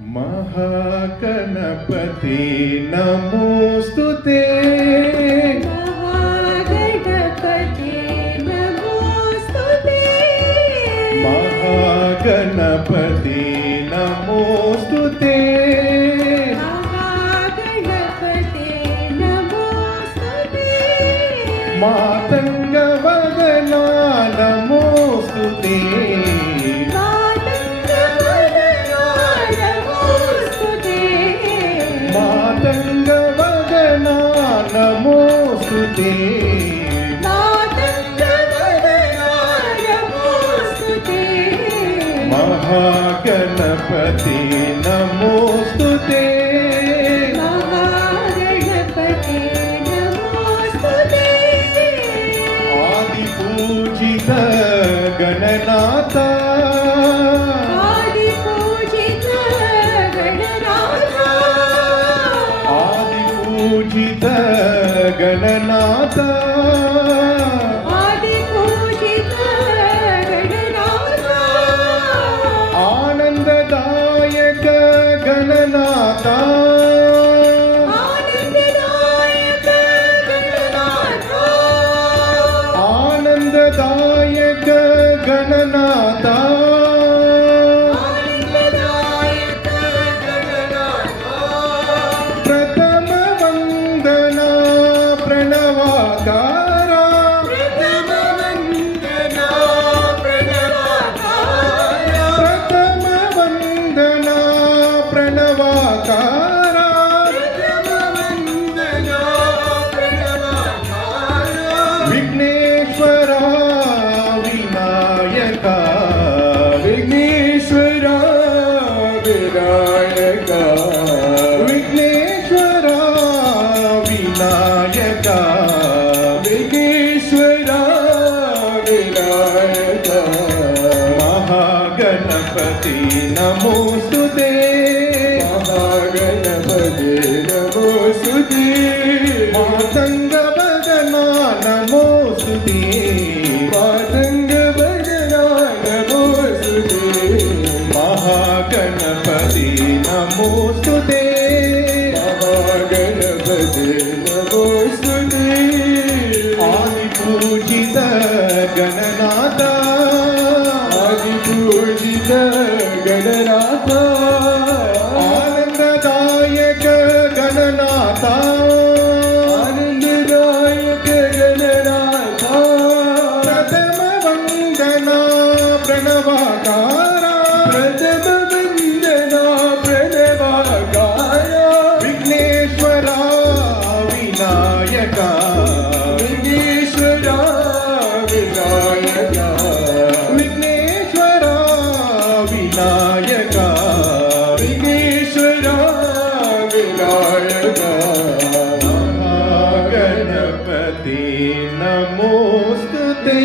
महागणपति नमोस्तुते। महागणपति नमोस्तुते। महागणपति नमोस्तुते। महागणपति नमोस्तुते। मातङ्गवदना नमोस्तुते। मातङ्गवदना नमोस्तुते। मातङ्गवदना नमोस्तुते। महागणपति नमोस्तुते। महागणपति नमोस्तुते। आदिपूजित गणनाथा। पूजित गणनाथ। आदिपूजित गणनाथ। आनंददायक गणनाथ। आनंददायक गणनाथ। आनंददायक गणनाथ। विघ्नेश्वरा विनायका। विघ्नेश्वरा विनायका। विघ्नेश्वरा विनायका। विघ्नेश्वरा विनायका। महागणपति नमोस्तुते। महागणपति नमोस्तुते। मातङ्गवदना नमोस्तुते। मातङ्गवदना नमोस्तुते। महागणपति नमोस्तुते। महागणपति नमोस्तुते। आदिपूजित गणनाथ। आदिपूजित गणनाथ। आनन्ददायक गणनाथ। आनन्ददायक गणनाथ। प्रथम वन्दना प्रणवाकारा। प्रथम वन्दना प्रणवाकारा। विघ्नेश्वरा विनायका। विघ्नेश्वरा विनायका। विघ्नेश्वरा विनायका। विघ्नेश्वरा विनायका। महागणपति नमोस्तुते।